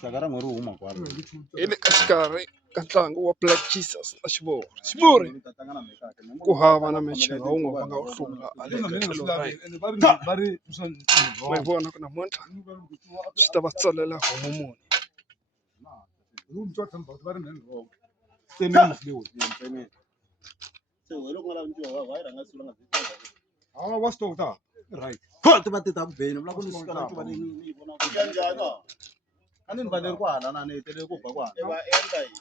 Sagara ngori huma kwalo. Ile kasikari ka ntlangu wa Black Jesus na Xivori. Xivori ku hava na mechi nga wun'we va nga wu hlula ma yi vona ku namuntlha swi ta va tsalela homu muni. Right. Ti va ti ta ku beni vula ku ni suka la ku va ni vona ku njhani a ni mbaleli kwala na ni tele ku ba kwala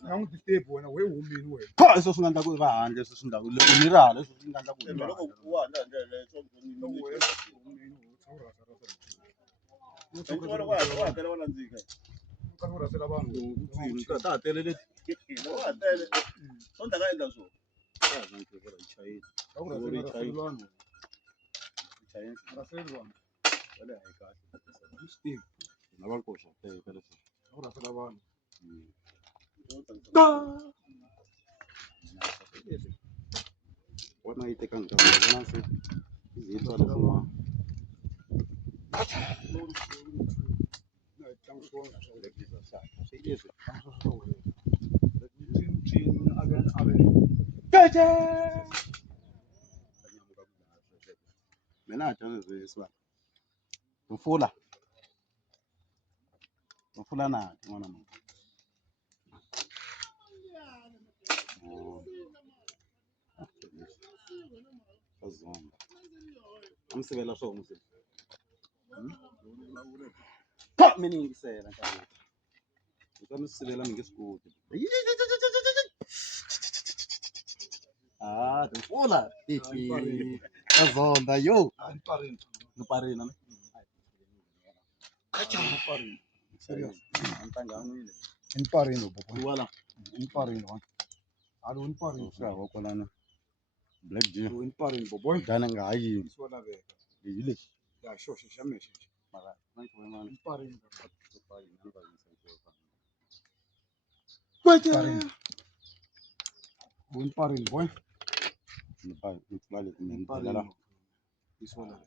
na n'wi disturb wena we humini wena leswi swi nga endla ku va handle leswi swi nga ku ni raha leswi swi nga endla ku loko u handle handle ta tele leti wa tele sonta ka endla swona Wona yi teka nkarhi wona se izitwa leswi mina atyaziziswa mfula na n'wana mama azonga amsivela swo musi mina ngisela nkarhi ukami sivela ngisikude mfula azonda yo nuparina Inparino bobo. Wala. Inparino. Alo inparino sa ko lana. Black G. Inparino bobo. Dana nga hayi. Iswala be. Yile. Ya shoshe shameshe. Mara. Nanku mama inparino. Kwete. Inparino boy. Inparino. Iswala be.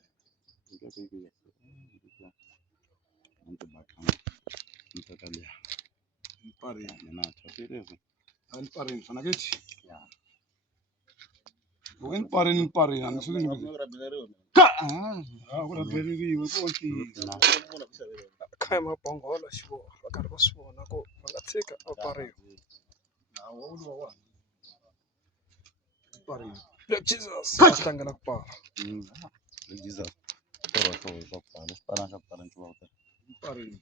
Inparin sana geç. Bu inparin yani sözün gibi. Ora beri we konti. Kai mabongo la Xivori va karhi va swi vona ku va nga tshika a pariwa. Black Jesus va tlangela ku pala. Black Jesus. Toro swo pala. Spana ka pala nchuva ku. Inparin.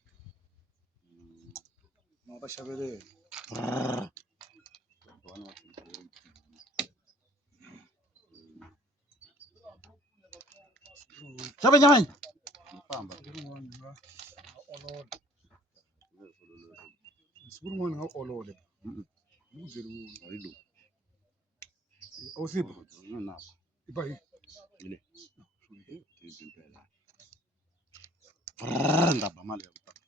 Ma ba xavele. Sabe nyamani? Famba. Sibungu nga olole. Muzelu ayilo. Awusiba. Na. Ibayi. Ile. Izimpela. Ndaba mali yakutala.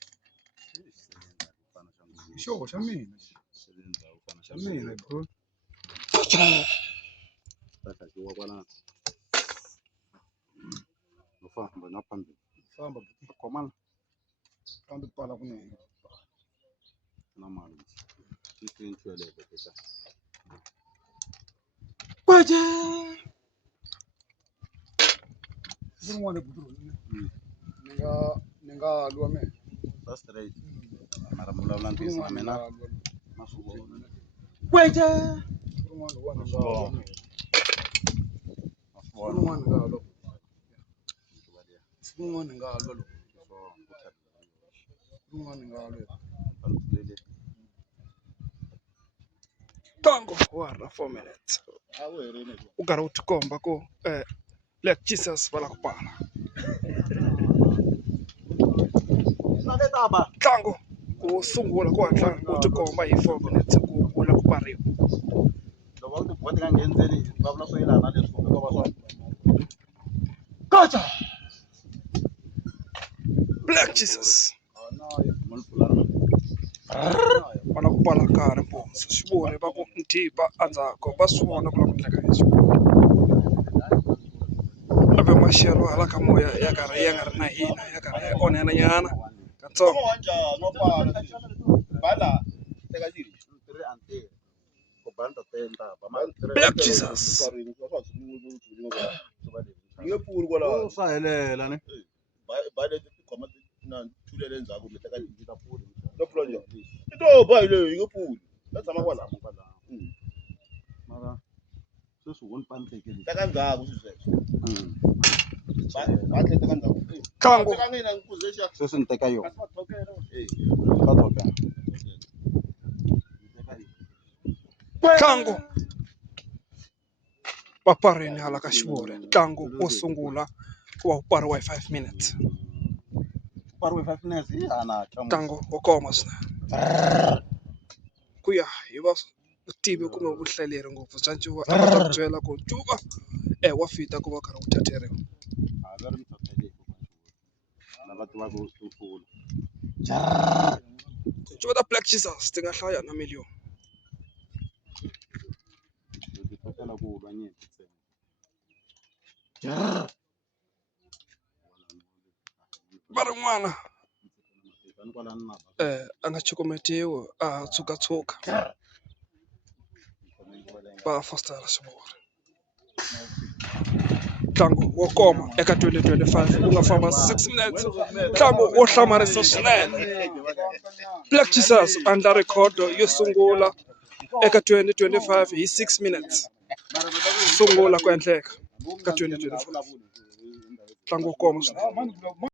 Sho shamina. Shamina bro. Tata kiwa kwana. Famba na pambi. Famba komana. Pambi pala kunene. Na mali. Sisi nchwele pesa. Kwaje. Zingwane buturu. Ninga lwa me. That's right. Mara mula ulanti sana na. Kwaje. Tango wa 4 minutes. U karhi u tikomba ku Black Jesus va la ku pala. Tango u sungula ku hatla u tikomba hi 4 minutes ku u la ku pariwa. Loko ti bota ka ngenzeni va vula swo yelana leswi kumbe va swa. Kacha. Black Jesus. Va la ku pala nkarhi mpundzu Xivori va ku Ntipa endzhaku va swi vona ku la ku endleka leswi. Ave maxelo hala ka moya ya karhi ya nga ri na hina ya karhi ya onhela nyana ka katsongo. Black Jesus. Swa helela ne. Mara sweswi woni pantekeli. Tlangu Sweswi ni teka yona. Tlangu paparini hala ka Xivori. Tlangu wo sungula ku va wu pfariwa hi 5 minutes. Pariwe 5 minutes hi hana Tlangu wo koma swinene. Ku ya hi vutivi kumbe vuhlaleri ngopfu bya ncuva a va ta ku byela ku ncuva wa fita ku va karhi wu thatheriwa. lava tivaka mpfula. Tincuva ta Black Jesus ti nga hlaya na miliyoni. Ti tsakela ku lwa nyimpi ntsena. Va rin'wana a nga cukumetiwi a tshuka va fostera Xivori. Ntlangu wo koma eka 2025 ku nga famba 6 minutes. Ntlangu wo hlamarisa swinene. Black Jesus a endla rhekhodo yo sungula eka 2025 hi 6 minutes. Sungula ku endleka ka 2025. Ntlangu wo koma swinene.